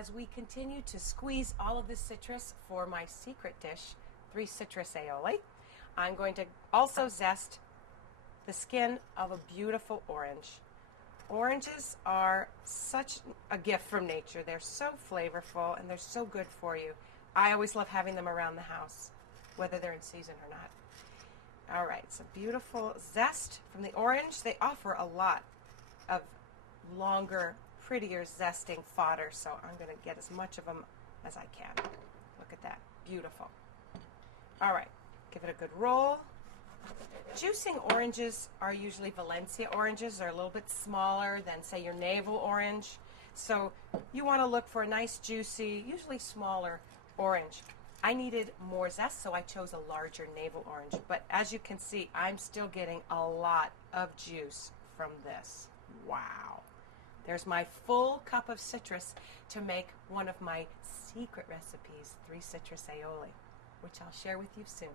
as we continue to squeeze all of this citrus for my secret dish, 3 citrus aioli. I'm going to also zest the skin of a beautiful orange. Oranges are such a gift from nature. They're so flavorful and they're so good for you. I always love having them around the house, whether they're in season or not. All right, so beautiful zest from the orange. They offer a lot of longer, prettier zesting fodder, so I'm going to get as much of them as I can. Look at that. Beautiful. All right, give it a good roll. Juicing oranges are usually Valencia oranges. They're a little bit smaller than, say, your navel orange. So you want to look for a nice, juicy, usually smaller orange. I needed more zest, so I chose a larger navel orange. But as you can see, I'm still getting a lot of juice from this. Wow. There's my full cup of citrus to make one of my secret recipes, 3 citrus aioli, which I'll share with you soon.